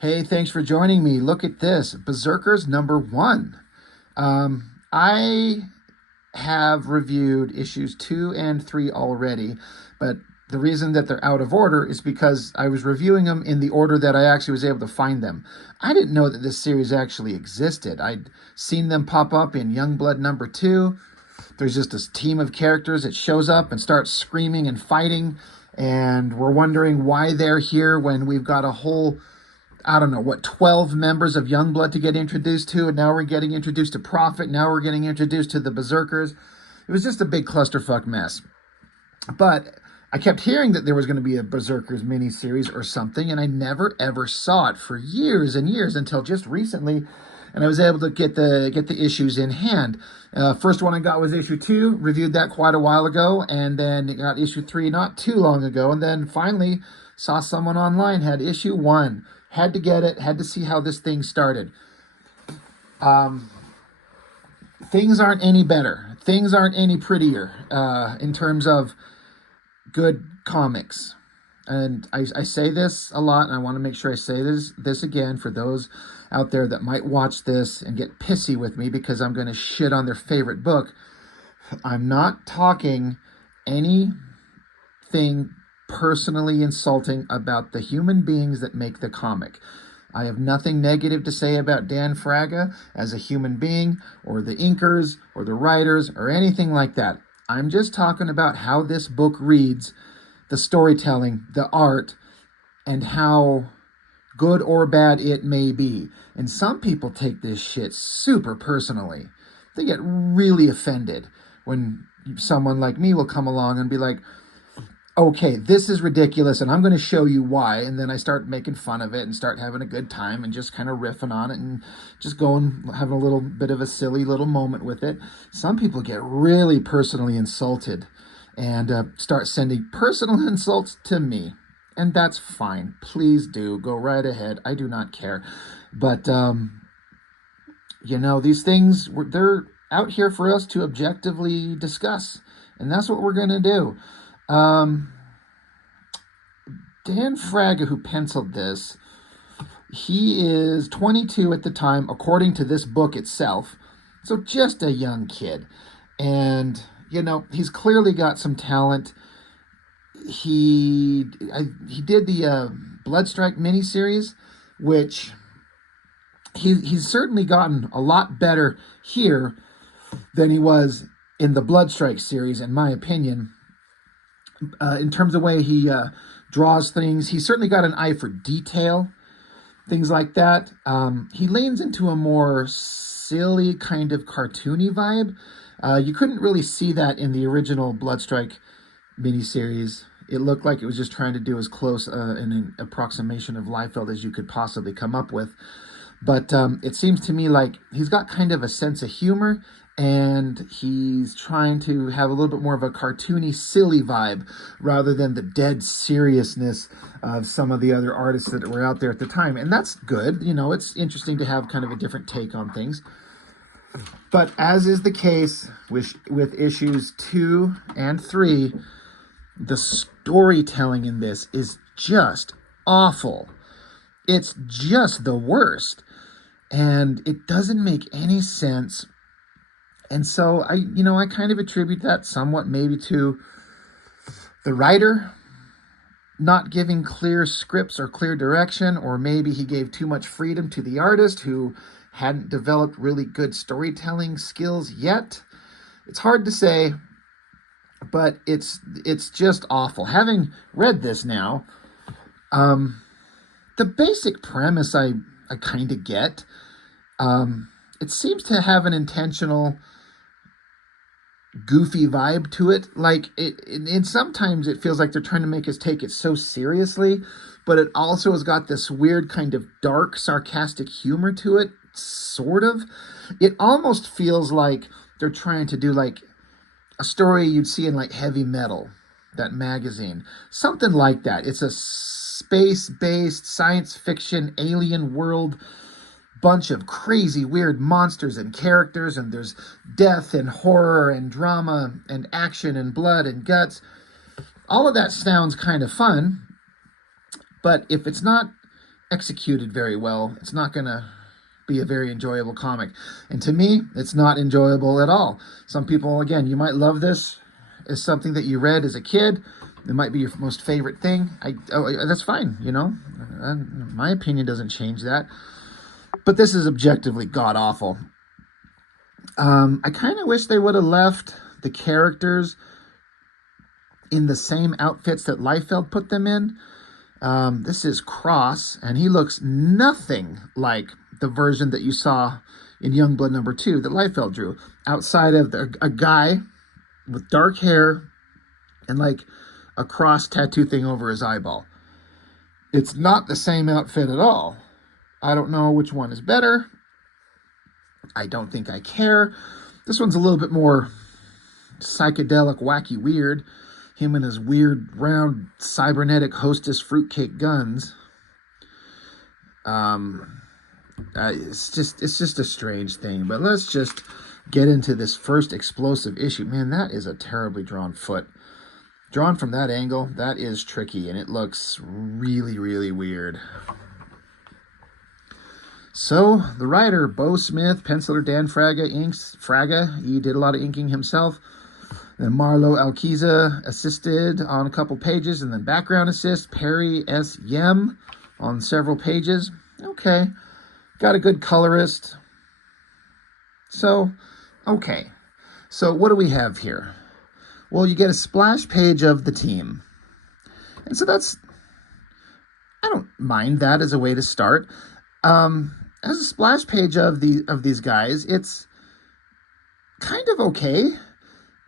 Hey, thanks for joining me. Look at this, Berserkers #1. I have reviewed issues 2 and 3 already, but the reason that they're out of order is because I was reviewing them in the order that I actually was able to find them. I didn't know that this series actually existed. I'd seen them pop up in Youngblood #2. There's just this team of characters that shows up and starts screaming and fighting, and we're wondering why they're here when we've got a whole, I don't know, what, 12 members of Youngblood to get introduced to, and now we're getting introduced to Prophet, now we're getting introduced to the Berserkers. It was just a big clusterfuck mess. But I kept hearing that there was going to be a Berserkers miniseries or something, and I never ever saw it for years and years until just recently, and I was able to get the issues in hand. First one I got was issue 2, reviewed that quite a while ago, and then got issue 3 not too long ago, and then finally saw someone online had issue 1. Had to get it, had to see how this thing started. Things aren't any better. Things aren't any prettier in terms of good comics. And I say this a lot, and I want to make sure I say this again for those out there that might watch this and get pissy with me because I'm going to shit on their favorite book. I'm not talking anything personally insulting about the human beings that make the comic. I have nothing negative to say about Dan Fraga as a human being, or the inkers, or the writers, or anything like that. I'm just talking about how this book reads, the storytelling, the art, and how good or bad it may be. And some people take this shit super personally. They get really offended when someone like me will come along and be like, okay, this is ridiculous, and I'm going to show you why. And then I start making fun of it and start having a good time and just kind of riffing on it and just going, having a little bit of a silly little moment with it. Some people get really personally insulted and start sending personal insults to me. And that's fine. Please do. Go right ahead. I do not care. But, these things, they're out here for us to objectively discuss. And that's what we're going to do. Dan Fraga, who penciled this, he is 22 at the time, according to this book itself. So just a young kid. And, he's clearly got some talent. He did the Bloodstrike miniseries, which he's certainly gotten a lot better here than he was in the Bloodstrike series, in my opinion. In terms of the way he draws things, he's certainly got an eye for detail, things like that. He leans into a more silly kind of cartoony vibe. You couldn't really see that in the original Bloodstrike miniseries. It looked like it was just trying to do as close an approximation of Liefeld as you could possibly come up with. But it seems to me like he's got kind of a sense of humor, and he's trying to have a little bit more of a cartoony, silly vibe rather than the dead seriousness of some of the other artists that were out there at the time. And that's good. It's interesting to have kind of a different take on things. But as is the case with issues 2 and 3, the storytelling in this is just awful. It's just the worst. And it doesn't make any sense. And so I kind of attribute that somewhat maybe to the writer not giving clear scripts or clear direction, or maybe he gave too much freedom to the artist who hadn't developed really good storytelling skills yet. It's hard to say, but it's just awful. Having read this now, the basic premise I kind of get. It seems to have an intentional goofy vibe to it. Like and sometimes it feels like they're trying to make us take it so seriously, but it also has got this weird kind of dark, sarcastic humor to it, sort of. It almost feels like they're trying to do like a story you'd see in like Heavy Metal, that magazine. Something like that. It's a space-based science fiction alien world, bunch of crazy weird monsters and characters, and there's death and horror and drama and action and blood and guts. All of that sounds kind of fun, but if it's not executed very well. It's not going to be a very enjoyable comic. And to me, it's not enjoyable at all. Some people, again, you might love this as something that you read as a kid. It might be your most favorite thing. That's fine, you know. My opinion doesn't change that. But this is objectively god-awful. I kind of wish they would have left the characters in the same outfits that Liefeld put them in. This is Cross, and he looks nothing like the version that you saw in Youngblood #2 that Liefeld drew, outside of a guy with dark hair and like a cross tattoo thing over his eyeball. It's not the same outfit at all. I don't know which one is better. I don't think I care. This one's a little bit more psychedelic, wacky, weird. Him and his weird, round, cybernetic hostess fruitcake guns. It's just a strange thing. But let's just get into this first explosive issue. Man, that is a terribly drawn foot. Drawn from that angle, that is tricky, and it looks really, really weird. So, the writer, Bo Smith, penciler Dan Fraga, inks Fraga. He did a lot of inking himself. Then Marlo Alquiza assisted on a couple pages, and then background assist, Perry S. Yem on several pages. Okay, got a good colorist. So, okay. So, what do we have here? Well, you get a splash page of the team. And so I don't mind that as a way to start. As a splash page of these guys, it's kind of okay.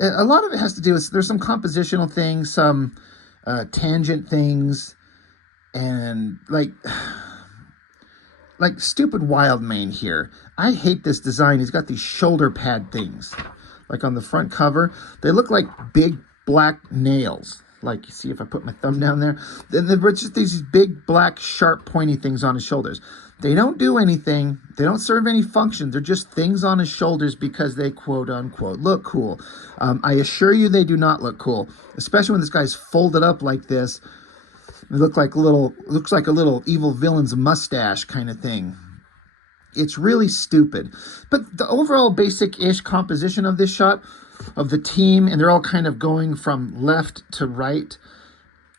A lot of it has to do with, there's some compositional things, some tangent things, and like stupid Wildmane here. I hate this design. He's got these shoulder pad things, like on the front cover. They look like big black nails. Like, you see if I put my thumb down there? They're just these big black sharp pointy things on his shoulders. They don't do anything. They don't serve any function. They're just things on his shoulders because they quote unquote look cool. I assure you they do not look cool, especially when this guy's folded up like this. It looks like a little evil villain's mustache kind of thing. It's really stupid. But the overall basic-ish composition of this shot, of the team, and they're all kind of going from left to right,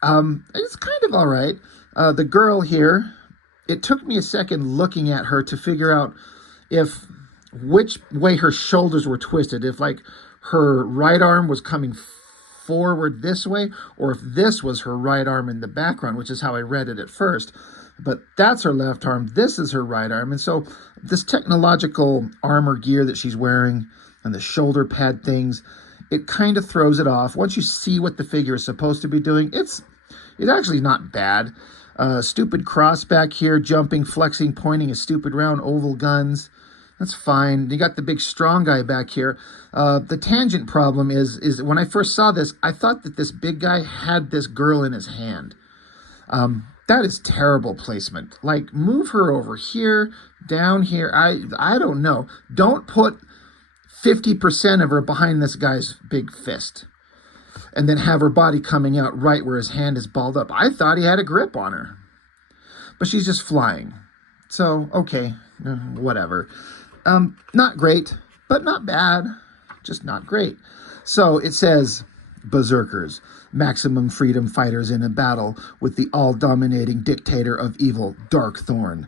it's kind of all right. The girl here, it took me a second looking at her to figure out which way her shoulders were twisted, if like her right arm was coming forward this way, or if this was her right arm in the background, which is how I read it at first. But that's her left arm, this is her right arm. And so this technological armor gear that she's wearing and the shoulder pad things, it kind of throws it off. Once you see what the figure is supposed to be doing, it's actually not bad. Stupid cross back here, jumping, flexing, pointing his stupid round oval guns. That's fine. You got the big strong guy back here. The tangent problem is when I first saw this, I thought that this big guy had this girl in his hand. That is terrible placement. Like, move her over here, down here. I don't know. Don't put 50% of her behind this guy's big fist and then have her body coming out right where his hand is balled up. I thought he had a grip on her, but she's just flying. So, okay, whatever. Not great, but not bad. Just not great. So it says, Berserkers, maximum freedom fighters in a battle with the all-dominating dictator of evil, Darkthorn.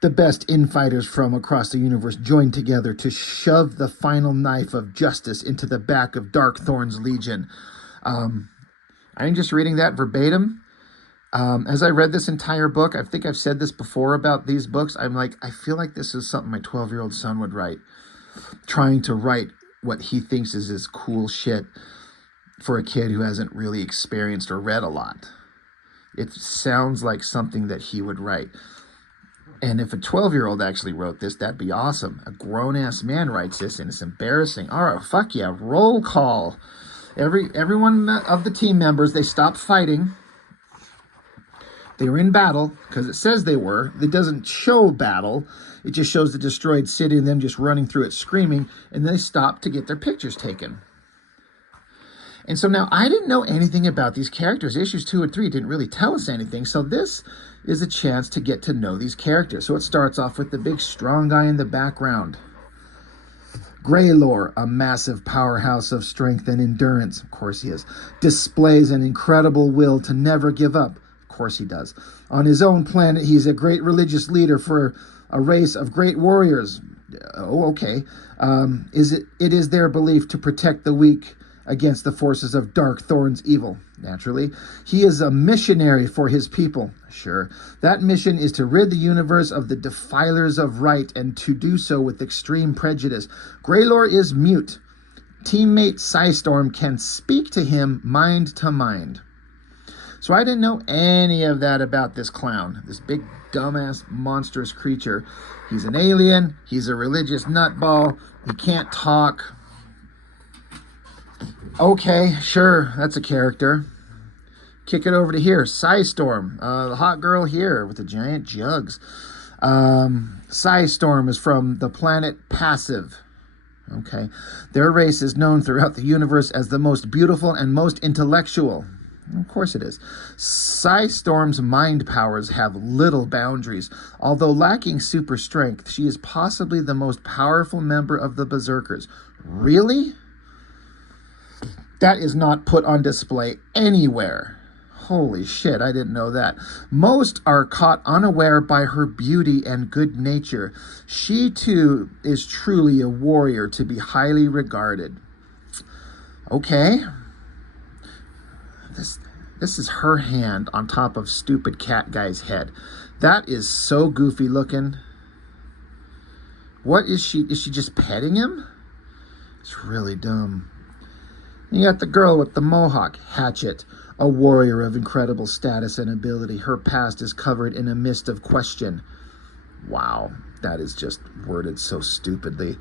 The best infighters from across the universe join together to shove the final knife of justice into the back of Darkthorn's legion. I'm just reading that verbatim. As I read this entire book, I think I've said this before about these books, I'm like, I feel like this is something my 12-year-old son would write. Trying to write what he thinks is his cool shit for a kid who hasn't really experienced or read a lot. It sounds like something that he would write. And if a 12-year-old actually wrote this, that'd be awesome. A grown-ass man writes this, and it's embarrassing. All right, fuck yeah, roll call. Everyone of the team members, they stopped fighting. They were in battle, because it says they were. It doesn't show battle. It just shows the destroyed city and them just running through it screaming, and they stopped to get their pictures taken. And so now I didn't know anything about these characters. Issues 2 and 3 didn't really tell us anything. So this is a chance to get to know these characters. So it starts off with the big strong guy in the background. Greylor, a massive powerhouse of strength and endurance. Of course he is. Displays an incredible will to never give up. Of course he does. On his own planet, he's a great religious leader for a race of great warriors. Oh, okay. It is their belief to protect the weak against the forces of Darkthorn's evil. Naturally, he is a missionary for his people. Sure, that mission is to rid the universe of the defilers of right, and to do so with extreme prejudice. Greylor is mute. Teammate Psystorm can speak to him mind to mind. So I didn't know any of that about this clown, this big, dumbass, monstrous creature. He's an alien. He's a religious nutball. He can't talk. Okay, sure, that's a character. Kick it over to here. Psystorm, the hot girl here with the giant jugs. Psystorm is from the planet Passive. Okay, their race is known throughout the universe as the most beautiful and most intellectual. Of course it is. Psystorm's mind powers have little boundaries. Although lacking super strength, she is possibly the most powerful member of the Berserkers. Really? That is not put on display anywhere. Holy shit, I didn't know that. Most are caught unaware by her beauty and good nature. She, too, is truly a warrior to be highly regarded. Okay. This is her hand on top of stupid cat guy's head. That is so goofy looking. What is she? Is she just petting him? It's really dumb. You got the girl with the mohawk, Hatchet, a warrior of incredible status and ability. Her past is covered in a mist of question. Wow, that is just worded so stupidly.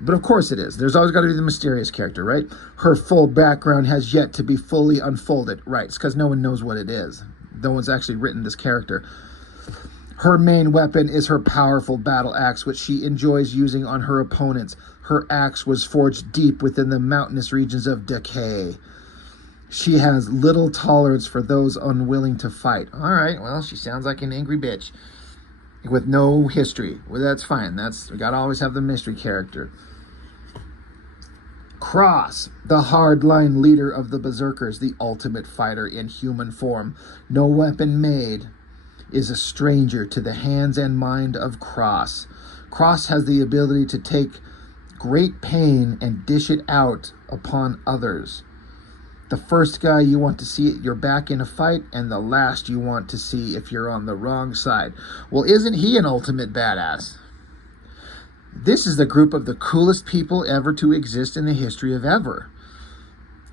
But of course it is. There's always got to be the mysterious character, right? Her full background has yet to be fully unfolded. Right, it's because no one knows what it is. No one's actually written this character. Her main weapon is her powerful battle axe, which she enjoys using on her opponents. Her axe was forged deep within the mountainous regions of Decay. She has little tolerance for those unwilling to fight. All right, well, she sounds like an angry bitch with no history. Well, that's fine. We gotta always have the mystery character. Cross, the hardline leader of the Berserkers, the ultimate fighter in human form. No weapon made is a stranger to the hands and mind of Cross. Cross has the ability to take great pain and dish it out upon others. The first guy you want to see at your back in a fight, and the last you want to see if you're on the wrong side. Well, isn't he an ultimate badass? This is the group of the coolest people ever to exist in the history of ever.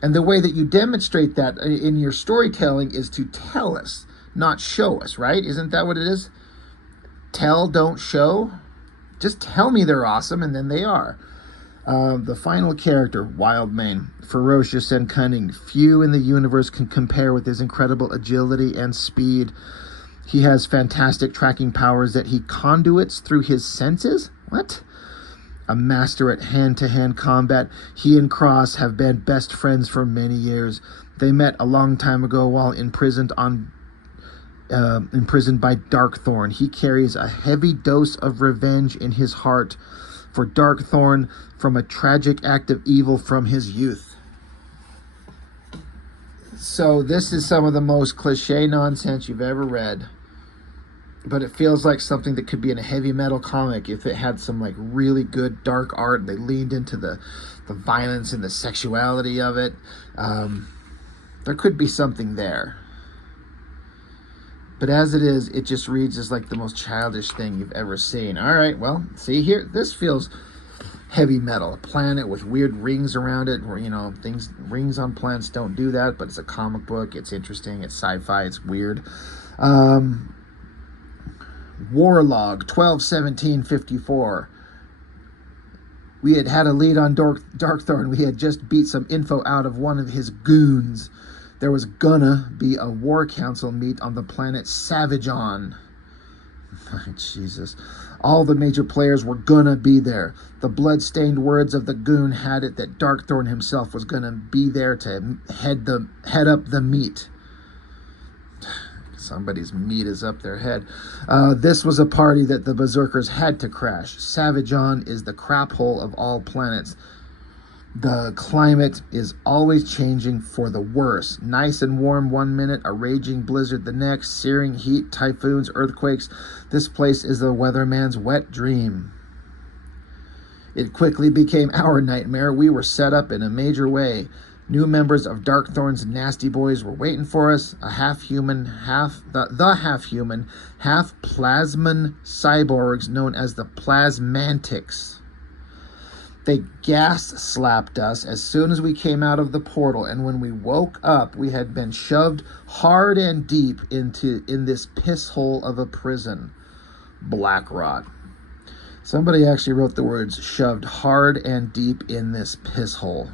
And the way that you demonstrate that in your storytelling is to tell us, not show us, right? Isn't that what it is? Tell, don't show. Just tell me they're awesome, and then they are. The final character, Wildmane, ferocious and cunning. Few in the universe can compare with his incredible agility and speed. He has fantastic tracking powers that he conduits through his senses. What? A master at hand-to-hand combat. He and Cross have been best friends for many years. They met a long time ago while imprisoned by Darkthorn. He carries a heavy dose of revenge in his heart for Darkthorn from a tragic act of evil from his youth. So this is some of the most cliche nonsense you've ever read. But it feels like something that could be in a heavy metal comic if it had some like really good dark art and they leaned into the violence and the sexuality of it. There could be something there. But as it is, it just reads as like the most childish thing you've ever seen. All right, well, see here, this feels heavy metal. A planet with weird rings around it, where, you know, rings on planets don't do that, but it's a comic book. It's interesting. It's sci-fi. It's weird. Warlog 12/17/54. We had a lead on Darkthorn. We had just beat some info out of one of his goons. There was gonna be a war council meet on the planet Savageon. Jesus. All the major players were gonna be there. The blood-stained words of the goon had it that Darkthorn himself was gonna be there to head up the meet. Somebody's meat is up their head. This was a party that the Berserkers had to crash. Savageon is the crap hole of all planets. The climate is always changing for the worse. Nice and warm one minute, a raging blizzard the next, searing heat, typhoons, earthquakes. This place is the weatherman's wet dream. It quickly became our nightmare. We were set up in a major way. New members of Darkthorn's Nasty Boys were waiting for us. The half-human, half-plasman cyborgs known as the Plasmantics. They gas-slapped us as soon as we came out of the portal, and when we woke up, we had been shoved hard and deep in this piss hole of a prison. Black rot. Somebody actually wrote the words, shoved hard and deep in this piss hole.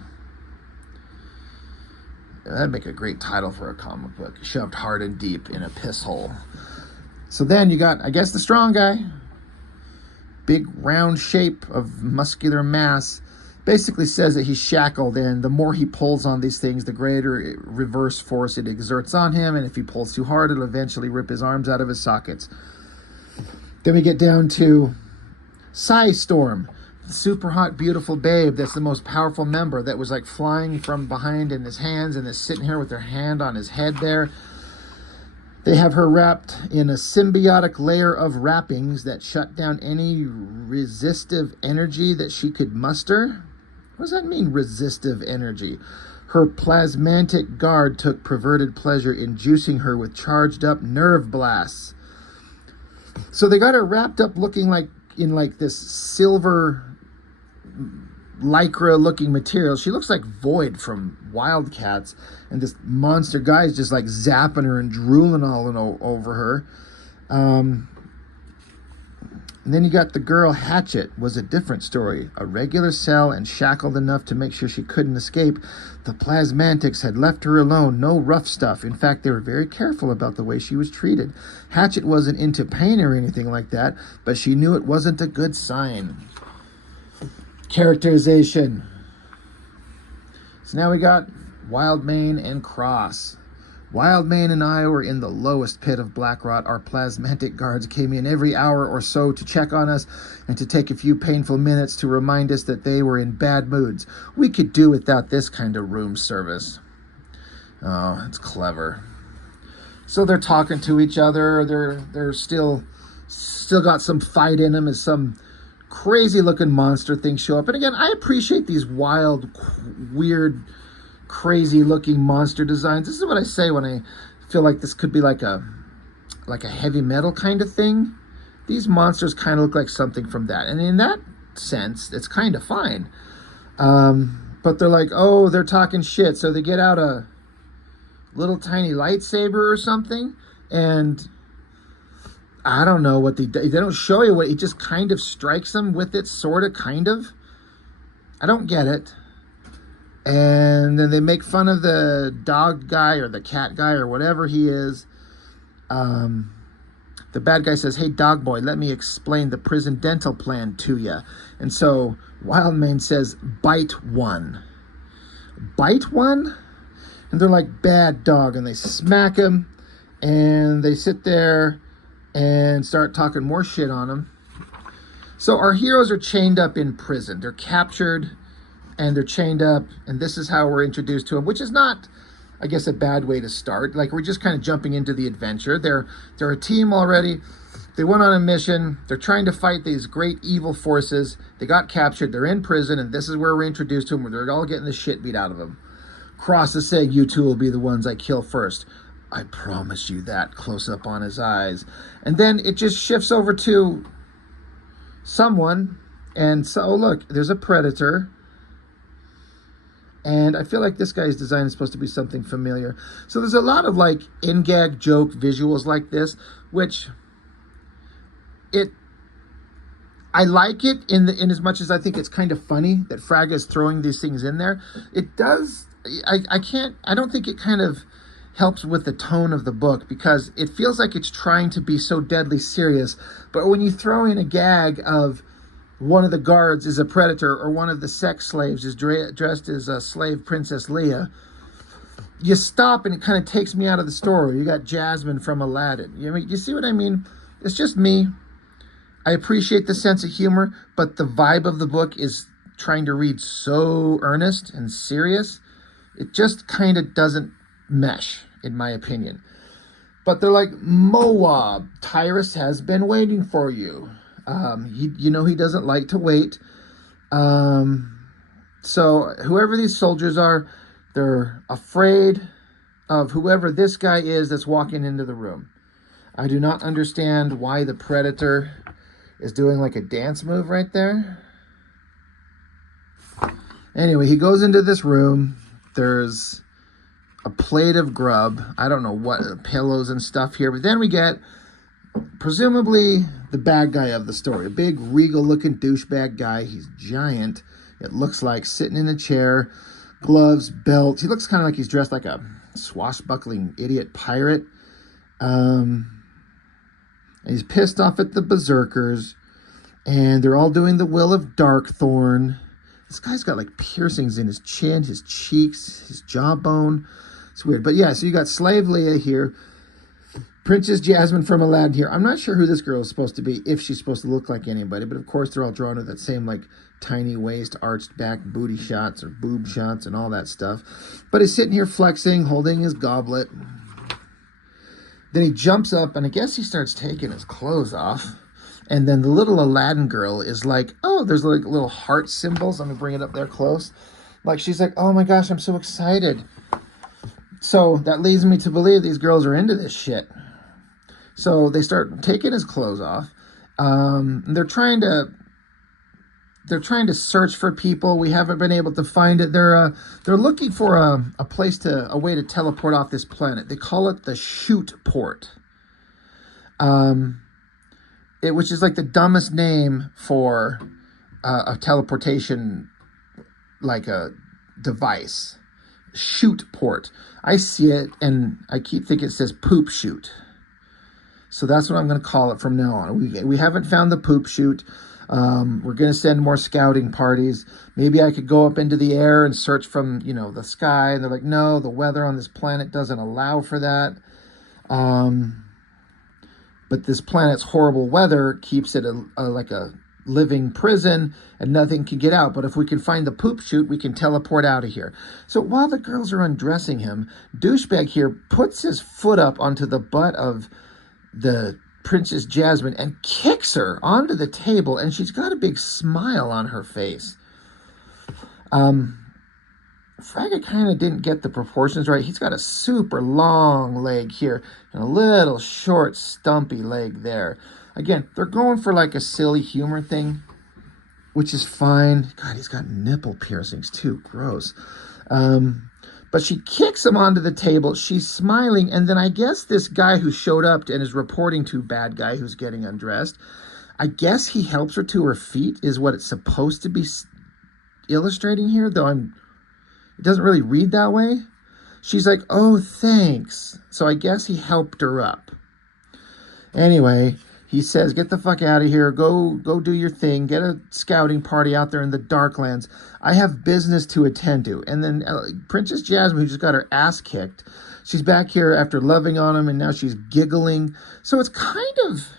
That'd make a great title for a comic book. Shoved hard and deep in a piss hole. So then you got, I guess, the strong guy. Big round shape of muscular mass. Basically says that he's shackled, and the more he pulls on these things, the greater reverse force it exerts on him, and if he pulls too hard, it'll eventually rip his arms out of his sockets. Then we get down to Psystorm, the super hot, beautiful babe that's the most powerful member, that was like flying from behind in his hands and is sitting here with her hand on his head there. They have her wrapped in a symbiotic layer of wrappings that shut down any resistive energy that she could muster. What does that mean, resistive energy? Her plasmantic guard took perverted pleasure in juicing her with charged up nerve blasts. So they got her wrapped up looking like in like this silver lycra looking material. She looks like Void from Wildcats, and this monster guy is just like zapping her and drooling all over her. And then you got the girl Hatchet. Was a different story. A regular cell and shackled enough to make sure she couldn't escape. The Plasmantics had left her alone. No rough stuff. In fact, they were very careful about the way she was treated. Hatchet wasn't into pain or anything like that, but she knew it wasn't a good sign. Characterization. So now we got Wildmane and Cross. Wildmane and I were in the lowest pit of Blackrot. Our plasmantic guards came in every hour or so to check on us and to take a few painful minutes to remind us that they were in bad moods. We could do without this kind of room service. Oh, it's clever. So they're talking to each other. They're still got some fight in them as some crazy looking monster things show up. And again, I appreciate these wild, weird, crazy looking monster designs. This is what I say when I feel like this could be like a heavy metal kind of thing. These monsters kind of look like something from that, and in that sense it's kind of fine. But they're like, oh, they're talking shit, so they get out a little tiny lightsaber or something, and I don't know what they don't show you what, it just kind of strikes them with it, sort of, kind of. I don't get it. And then they make fun of the dog guy or the cat guy or whatever he is. The bad guy says, hey, dog boy, let me explain the prison dental plan to you. And so Wildmane says, bite one. Bite one? And they're like, bad dog. And they smack him. And they sit there and start talking more shit on him. So our heroes are chained up in prison. They're captured. And they're chained up, and this is how we're introduced to them, which is not, I guess, a bad way to start. Like, we're just kind of jumping into the adventure. They're a team already. They went on a mission. They're trying to fight these great evil forces. They got captured. They're in prison, and this is where we're introduced to them, where they're all getting the shit beat out of them. Cross is saying, you two will be the ones I kill first. I promise you that, close up on his eyes. And then it just shifts over to someone, and so, oh, look, there's a predator. And I feel like this guy's design is supposed to be something familiar. So there's a lot of like in-gag joke visuals like this, which I like it in as much as I think it's kind of funny that Fraga is throwing these things in there. It does, I don't think it kind of helps with the tone of the book, because it feels like it's trying to be so deadly serious. But when you throw in a gag of one of the guards is a predator, or one of the sex slaves is dressed as a slave Princess Leia, you stop and it kind of takes me out of the story. You got Jasmine from Aladdin. You see what I mean? It's just me. I appreciate the sense of humor, but the vibe of the book is trying to read so earnest and serious. It just kind of doesn't mesh, in my opinion. But they're like, Moab, Tyrus has been waiting for you. He doesn't like to wait. So whoever these soldiers are, they're afraid of whoever this guy is that's walking into the room. I do not understand why the Predator is doing like a dance move right there. Anyway, he goes into this room. There's a plate of grub. I don't know what, pillows and stuff here. But then we get, presumably, the bad guy of the story. A big, regal-looking douchebag guy. He's giant. It looks like, sitting in a chair. Gloves, belt. He looks kind of like he's dressed like a swashbuckling idiot pirate. And he's pissed off at the Berserkers. And they're all doing the will of Darkthorn. This guy's got like piercings in his chin, his cheeks, his jawbone. It's weird. But yeah, so you got Slave Leia here. Princess Jasmine from Aladdin here. I'm not sure who this girl is supposed to be, if she's supposed to look like anybody. But of course, they're all drawn with that same like tiny waist, arched back, booty shots or boob shots and all that stuff. But he's sitting here flexing, holding his goblet. Then he jumps up and I guess he starts taking his clothes off. And then the little Aladdin girl is like, oh, there's like little heart symbols. I'm going to bring it up there close. Like, she's like, oh my gosh, I'm so excited. So that leads me to believe these girls are into this shit. So they start taking his clothes off. They're trying to search for people. We haven't been able to find it. They're looking for a way to teleport off this planet. They call it the shoot port. Which is like the dumbest name for a teleportation, like a device. Shoot port. I see it and I keep thinking it says poop shoot. So that's what I'm going to call it from now on. We haven't found the poop shoot. We're going to send more scouting parties. Maybe I could go up into the air and search from, the sky. And they're like, no, the weather on this planet doesn't allow for that. But this planet's horrible weather keeps it like a living prison and nothing can get out. But if we can find the poop chute, we can teleport out of here. So while the girls are undressing him, douchebag here puts his foot up onto the butt of the Princess Jasmine and kicks her onto the table. And she's got a big smile on her face. Fragga kind of didn't get the proportions right. He's got a super long leg here and a little short, stumpy leg there. Again, they're going for like a silly humor thing, which is fine. God, he's got nipple piercings too. Gross. But she kicks him onto the table. She's smiling. And then I guess this guy who showed up and is reporting to bad guy who's getting undressed, I guess he helps her to her feet is what it's supposed to be illustrating here, though it doesn't really read that way. She's like, oh, thanks. So I guess he helped her up. Anyway, he says, get the fuck out of here. Go do your thing. Get a scouting party out there in the Darklands. I have business to attend to. And then Princess Jasmine, who just got her ass kicked, she's back here after loving on him, and now she's giggling. So it's kind of,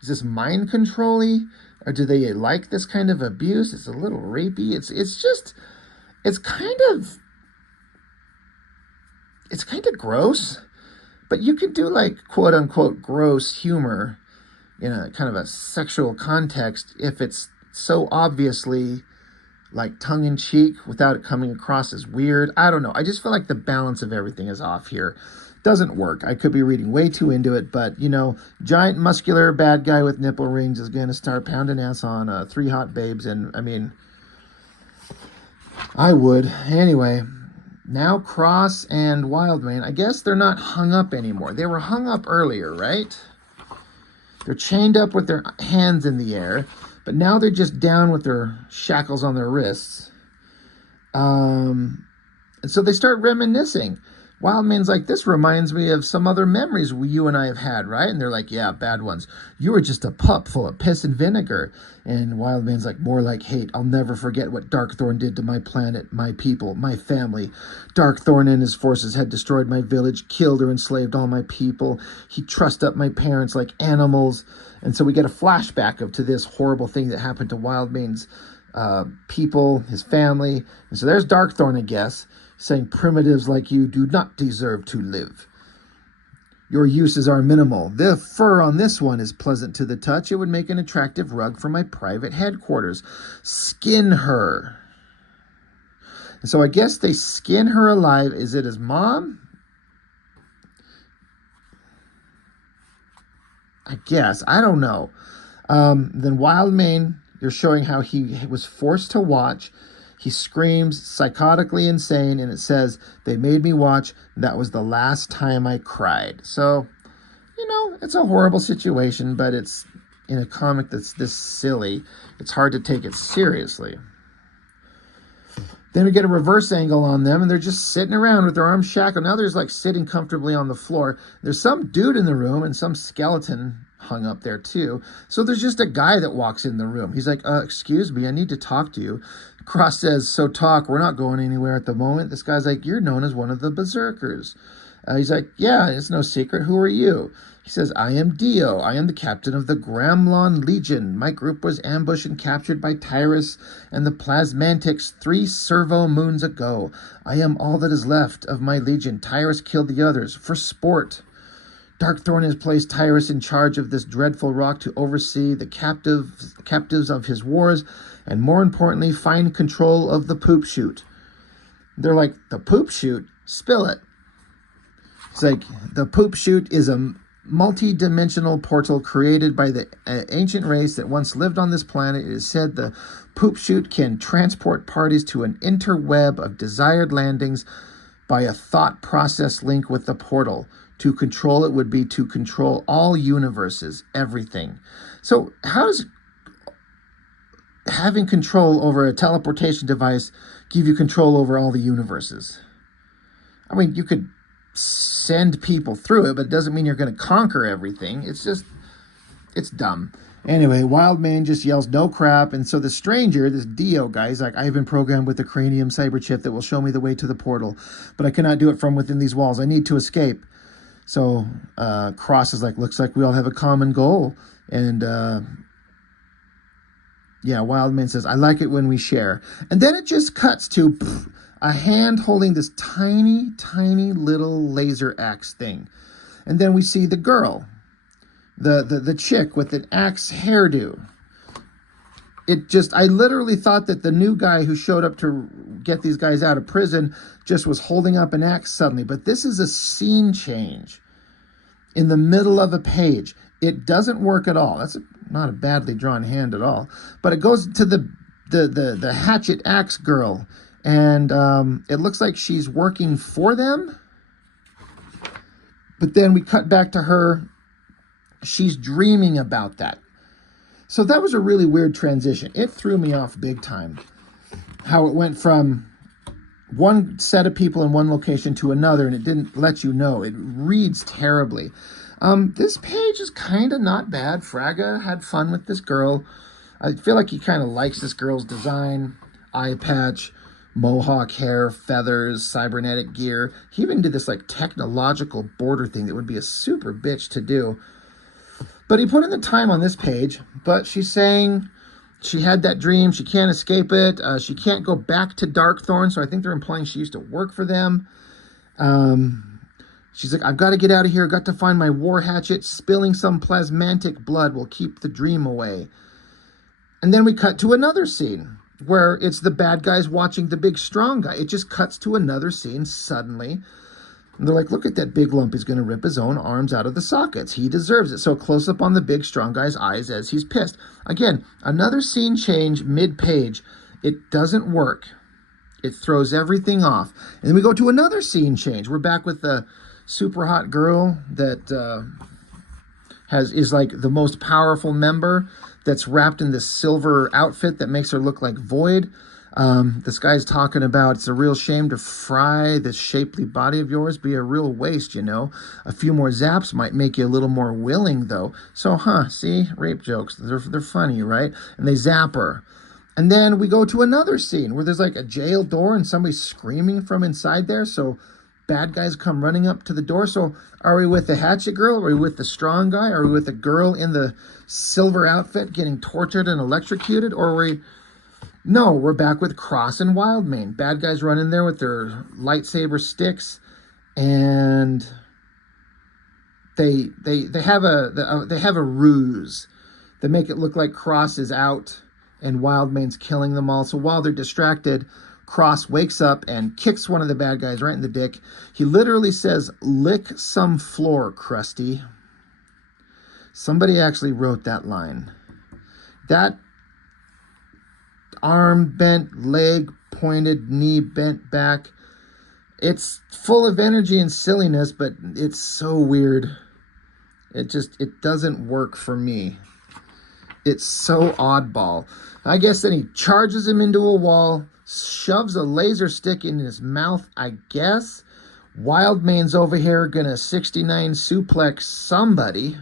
is this mind control-y? Or do they like this kind of abuse? It's a little rapey. It's kind of gross, but you can do like quote unquote gross humor in a kind of a sexual context if it's so obviously like tongue in cheek without it coming across as weird. I don't know. I just feel like the balance of everything is off here. Doesn't work. I could be reading way too into it, but giant muscular bad guy with nipple rings is going to start pounding ass on 3 hot babes. And I mean, I would. Anyway, now Cross and Wildmane, I guess they're not hung up anymore. They were hung up earlier, right? They're chained up with their hands in the air, but now they're just down with their shackles on their wrists. And so they start reminiscing. Wildman's like, this reminds me of some other memories you and I have had, right? And they're like, yeah, bad ones. You were just a pup full of piss and vinegar. And Wildman's like, more like hate. I'll never forget what Darkthorn did to my planet, my people, my family. Darkthorn and his forces had destroyed my village, killed or enslaved all my people. He trussed up my parents like animals. And so we get a flashback to this horrible thing that happened to Wildman's people, his family. And so there's Darkthorn, I guess, saying primitives like you do not deserve to live. Your uses are minimal. The fur on this one is pleasant to the touch. It would make an attractive rug for my private headquarters. Skin her. And so I guess they skin her alive. Is it his mom? I guess. I don't know. Then Wildmane, you're showing how he was forced to watch. He screams, psychotically insane, and it says, they made me watch. That was the last time I cried. So, you know, it's a horrible situation, but it's in a comic that's this silly. It's hard to take it seriously. Then we get a reverse angle on them, and they're just sitting around with their arms shackled. Now they're just like sitting comfortably on the floor. There's some dude in the room and some skeleton hung up there too. So there's just a guy that walks in the room. He's like, excuse me, I need to talk to you. Cross says, so talk, we're not going anywhere at the moment. This guy's like, you're known as one of the Berserkers. He's like, yeah, it's no secret. Who are you? He says, I am Dio. I am the captain of the Gramlon Legion. My group was ambushed and captured by Tyrus and the Plasmantics 3 servo moons ago. I am all that is left of my legion. Tyrus killed the others for sport. Darkthorn has placed Tyrus in charge of this dreadful rock to oversee the captives of his wars, and more importantly, find control of the poop chute. They're like, the poop chute? Spill it. It's like, the poop chute is a multi-dimensional portal created by the ancient race that once lived on this planet. It is said the poop chute can transport parties to an interweb of desired landings by a thought process link with the portal. To control it would be to control all universes, everything. So how does having control over a teleportation device give you control over all the universes? I mean, you could send people through it, but it doesn't mean you're going to conquer everything. It's just, it's dumb. Anyway, Wildman just yells, no crap. And so the stranger, this Dio guy, is like, I have been programmed with a cranium cyber chip that will show me the way to the portal, but I cannot do it from within these walls. I need to escape. So Cross is like, looks like we all have a common goal. And yeah, Wildman says, I like it when we share. And then it just cuts to a hand holding this tiny, tiny little laser axe thing. And then we see the girl, the chick with an axe hairdo. It just, I literally thought that the new guy who showed up to get these guys out of prison just was holding up an axe suddenly. But this is a scene change in the middle of a page. It doesn't work at all. That's not a badly drawn hand at all. But it goes to the hatchet axe girl. And it looks like she's working for them. But then we cut back to her. She's dreaming about that. So that was a really weird transition. It threw me off big time. How it went from one set of people in one location to another, and it didn't let you know. It reads terribly. This page is kind of not bad. Fraga had fun with this girl. I feel like he kind of likes this girl's design. Eye patch, mohawk hair, feathers, cybernetic gear. He even did this like technological border thing that would be a super bitch to do. But he put in the time on this page, but she's saying she had that dream. She can't escape it. She can't go back to Darkthorn, so I think they're implying she used to work for them. She's like, I've got to get out of here. I've got to find my war hatchet. Spilling some plasmantic blood will keep the dream away. And then we cut to another scene where it's the bad guys watching the big strong guy. It just cuts to another scene suddenly. And they're like, look at that big lump. He's going to rip his own arms out of the sockets. He deserves it. So close up on the big strong guy's eyes as he's pissed. Again, another scene change mid-page. It doesn't work. It throws everything off. And then we go to another scene change. We're back with the super hot girl that is like the most powerful member that's wrapped in this silver outfit that makes her look like Void. This guy's talking about it's a real shame to fry this shapely body of yours, be a real waste, you know. A few more zaps might make you a little more willing, though. So, see, rape jokes, they're funny, right? And they zap her. And then we go to another scene where there's like a jail door and somebody's screaming from inside there. So bad guys come running up to the door. So are we with the hatchet girl? Are we with the strong guy? Are we with the girl in the silver outfit getting tortured and electrocuted? Or are we... No, we're back with Cross and Wildmane. Bad guys run in there with their lightsaber sticks, and they have a ruse. They make it look like Cross is out and Wildmane's killing them all. So while they're distracted, Cross wakes up and kicks one of the bad guys right in the dick. He literally says, "Lick some floor, Krusty." Somebody actually wrote that line. That arm bent, leg pointed, knee bent back. It's full of energy and silliness, but it's so weird. It doesn't work for me. It's so oddball. I guess then he charges him into a wall, shoves a laser stick in his mouth, I guess. Wildmane's over here gonna 69 suplex somebody.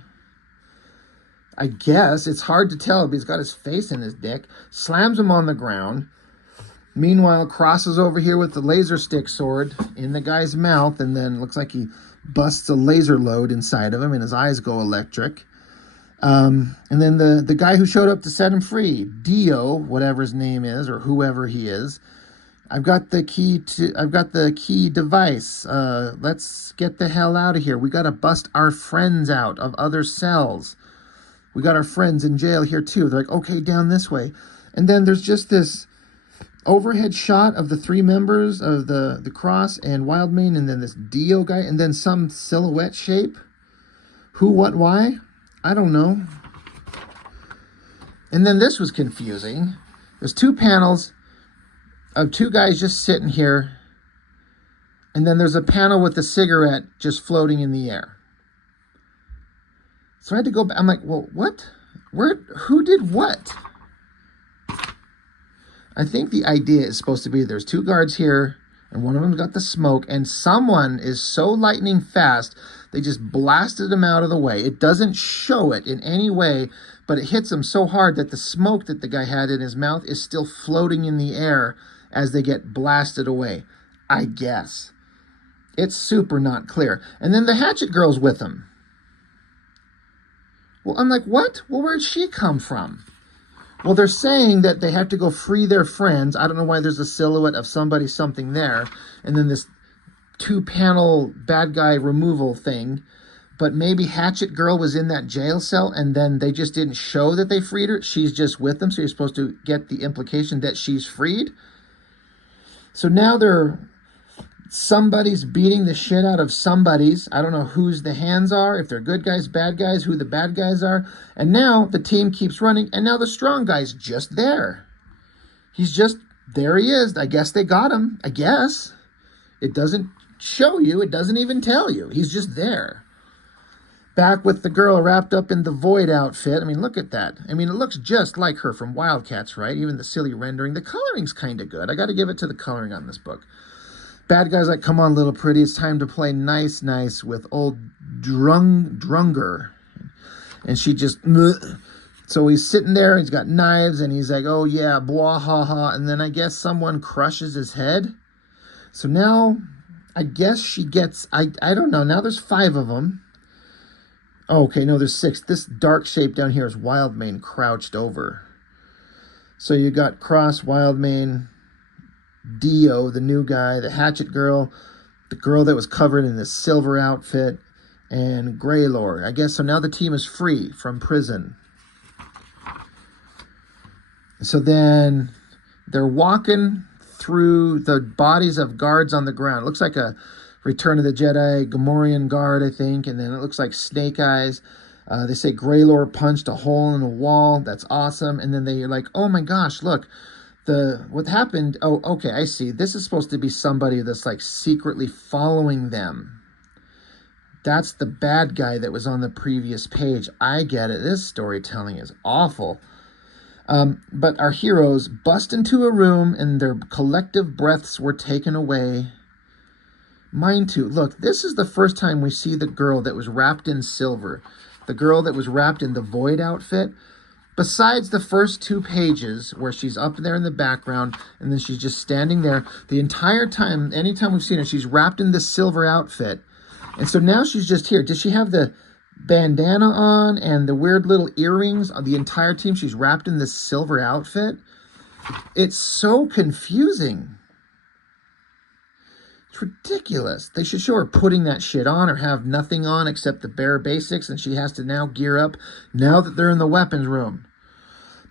I guess. It's hard to tell, but he's got his face in his dick. Slams him on the ground. Meanwhile, crosses over here with the laser stick sword in the guy's mouth, and then looks like he busts a laser load inside of him, and his eyes go electric. And then the guy who showed up to set him free, Dio, whatever his name is, or whoever he is. I've got the key device. Let's get the hell out of here. We got to bust our friends out of other cells. We got our friends in jail here too. They're like, okay, down this way. And then there's just this overhead shot of the three members of the Cross and Wildmane, and then this Dio guy, and then some silhouette shape. Who, what, why? I don't know. And then this was confusing. There's two panels of two guys just sitting here, and then there's a panel with a cigarette just floating in the air. So I had to go back. I'm like, well, what? Who did what? I think the idea is supposed to be there's two guards here, and one of them's got the smoke, and someone is so lightning fast, they just blasted him out of the way. It doesn't show it in any way, but it hits him so hard that the smoke that the guy had in his mouth is still floating in the air as they get blasted away. I guess. It's super not clear. And then the hatchet girl's with him. Well, I'm like, what? Well, where'd she come from? Well, they're saying that they have to go free their friends. I don't know why there's a silhouette of somebody, something there. And then this two-panel bad guy removal thing. But maybe Hatchet Girl was in that jail cell, and then they just didn't show that they freed her. She's just with them, so you're supposed to get the implication that she's freed. So now somebody's beating the shit out of somebody's. I don't know whose the hands are, if they're good guys, bad guys, who the bad guys are. And now the team keeps running, and now the strong guy's just there. There he is. I guess they got him. I guess. It doesn't show you. It doesn't even tell you. He's just there. Back with the girl wrapped up in the Void outfit. I mean, look at that. I mean, it looks just like her from Wildcats, right? Even the silly rendering. The coloring's kind of good. I got to give it to the coloring on this book. Bad guy's like, come on, little pretty. It's time to play nice with old Drunger. And she just... So he's sitting there. He's got knives. And he's like, oh, yeah, blah, ha, ha. And then I guess someone crushes his head. So now, I guess she gets... I don't know. Now there's 5 of them. Oh, okay, no, there's 6. This dark shape down here is Wildmane crouched over. So you got Cross, Wildmane... Dio, the new guy, the Hatchet Girl, the girl that was covered in this silver outfit, and Greylord. I guess so now the team is free from prison. So then they're walking through the bodies of guards on the ground. It looks like a Return of the Jedi Gamorrean guard, I think, and then it looks like Snake Eyes. They say Greylord punched a hole in a wall. That's awesome. And then they're like, oh my gosh, look. What happened, oh, okay, I see. This is supposed to be somebody that's like secretly following them. That's the bad guy that was on the previous page. I get it. This storytelling is awful. But our heroes bust into a room and their collective breaths were taken away. Mine too. Look, this is the first time we see the girl that was wrapped in silver. The girl that was wrapped in the void outfit. Besides the first 2 pages where she's up there in the background and then she's just standing there, the entire time, anytime we've seen her, she's wrapped in this silver outfit. And so now she's just here. Does she have the bandana on and the weird little earrings? The entire team, she's wrapped in this silver outfit. It's so confusing. It's ridiculous. They should show her putting that shit on or have nothing on except the bare basics, and she has to now gear up now that they're in the weapons room.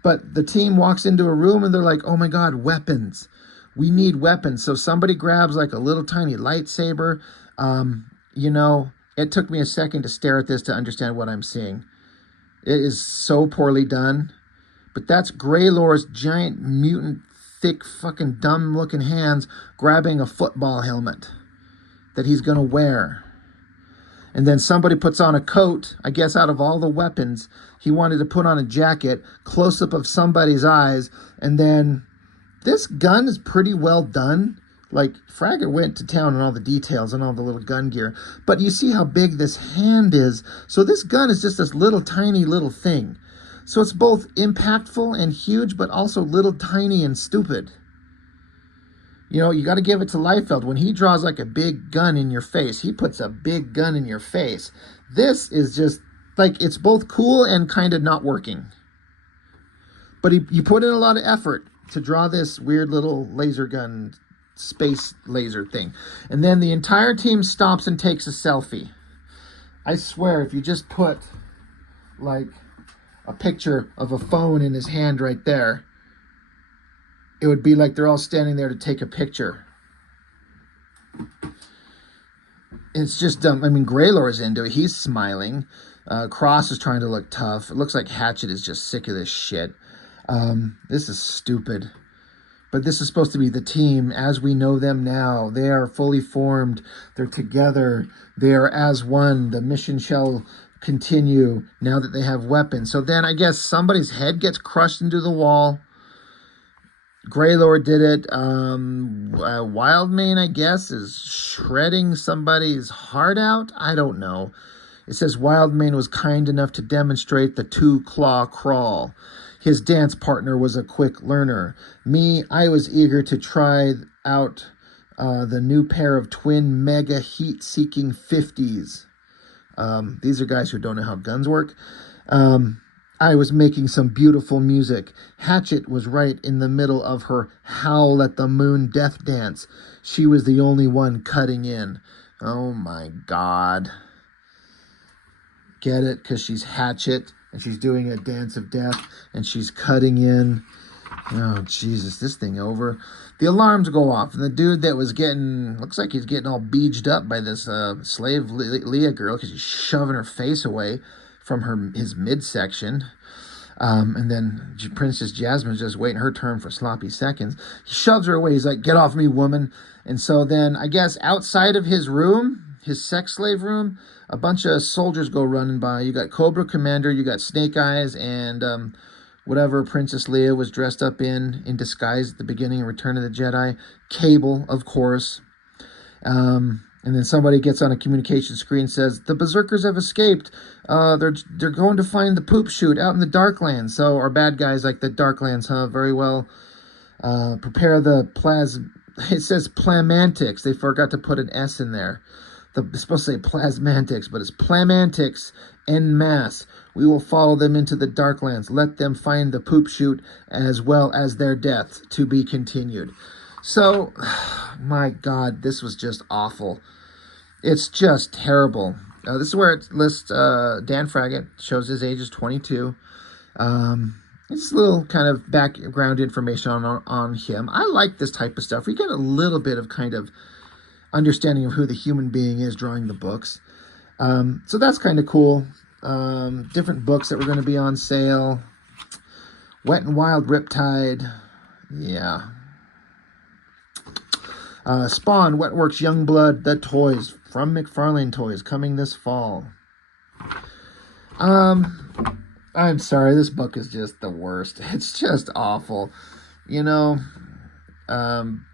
But the team walks into a room and they're like, oh my God, weapons. We need weapons. So somebody grabs like a little tiny lightsaber. You know, it took me a second to stare at this to understand what I'm seeing. It is so poorly done. But that's Greylor's giant mutant thick fucking dumb looking hands grabbing a football helmet that he's going to wear. And then somebody puts on a coat. I guess out of all the weapons, he wanted to put on a jacket, close up of somebody's eyes. And then this gun is pretty well done. Like, Fraggett went to town on all the details and all the little gun gear. But you see how big this hand is. So this gun is just this little tiny little thing. So it's both impactful and huge, but also little tiny and stupid. You know, you got to give it to Liefeld. When he draws like a big gun in your face, he puts a big gun in your face. This is just like, it's both cool and kind of not working. But you put in a lot of effort to draw this weird little laser gun, space laser thing. And then the entire team stops and takes a selfie. I swear, if you just put like a picture of a phone in his hand right there, it would be like they're all standing there to take a picture. It's just dumb. I mean, Greylor's into it. He's smiling. Cross is trying to look tough. It looks like Hatchet is just sick of this shit. This is stupid. But this is supposed to be the team as we know them now. They are fully formed. They're together. They are as one. The mission shall continue now that they have weapons. So then I guess somebody's head gets crushed into the wall. Greylor did it. Wildmane, I guess, is shredding somebody's heart out. I don't know. It says Wildmane was kind enough to demonstrate the 2-claw crawl. His dance partner was a quick learner. Me, I was eager to try out the new pair of twin mega heat-seeking 50s. These are guys who don't know how guns work. I was making some beautiful music. Hatchet was right in the middle of her Howl at the Moon death dance. She was the only one cutting in. Oh my God. Get it? Because she's Hatchet and she's doing a dance of death and she's cutting in. Oh, Jesus, this thing over. The alarms go off, and the dude that was getting, looks like he's getting all beeged up by this slave Leah girl because he's shoving her face away from his midsection. And then Princess Jasmine's just waiting her turn for sloppy seconds. He shoves her away. He's like, get off me, woman. And so then, I guess, outside of his room, his sex slave room, a bunch of soldiers go running by. You got Cobra Commander, you got Snake Eyes, and whatever Princess Leia was dressed up in disguise at the beginning of Return of the Jedi. Cable, of course. And then somebody gets on a communication screen and says, the Berserkers have escaped. They're going to find the poop chute out in the Darklands. So our bad guys like the Darklands, huh? Very well. Prepare the it says Plamantics. They forgot to put an S in there. It's supposed to say Plasmantics, but it's Plamantics en masse. We will follow them into the Darklands. Let them find the poop chute as well as their death to be continued. So, my God, this was just awful. It's just terrible. This is where it lists Dan Fraggett, shows his age is 22. It's a little kind of background information on him. I like this type of stuff. We get a little bit of kind of understanding of who the human being is drawing the books. So that's kind of cool. Different books that were going to be on sale. Wet and Wild Riptide. Yeah. Spawn, Wetworks, Youngblood, The Toys from McFarlane Toys coming this fall. I'm sorry, this book is just the worst. It's just awful. You know, um,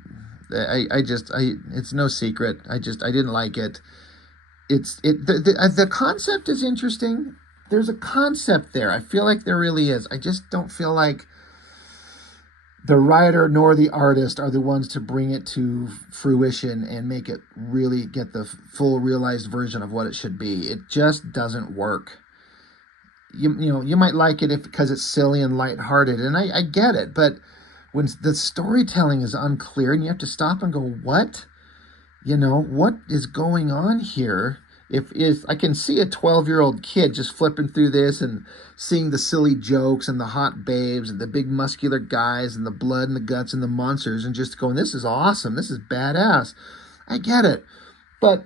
it's no secret. I didn't like it. The concept is interesting. There's a concept there. I feel like there really is. I just don't feel like the writer nor the artist are the ones to bring it to fruition and make it really get the full realized version of what it should be. It just doesn't work. You might like it if because it's silly and lighthearted, and I get it, but when the storytelling is unclear and you have to stop and go, what? What is going on here? If I can see a 12-year-old kid just flipping through this and seeing the silly jokes and the hot babes and the big muscular guys and the blood and the guts and the monsters and just going, this is awesome, this is badass. I get it, but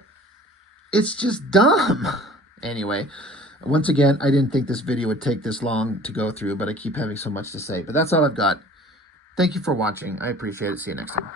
it's just dumb. Anyway, once again, I didn't think this video would take this long to go through, but I keep having so much to say. But that's all I've got. Thank you for watching. I appreciate it. See you next time.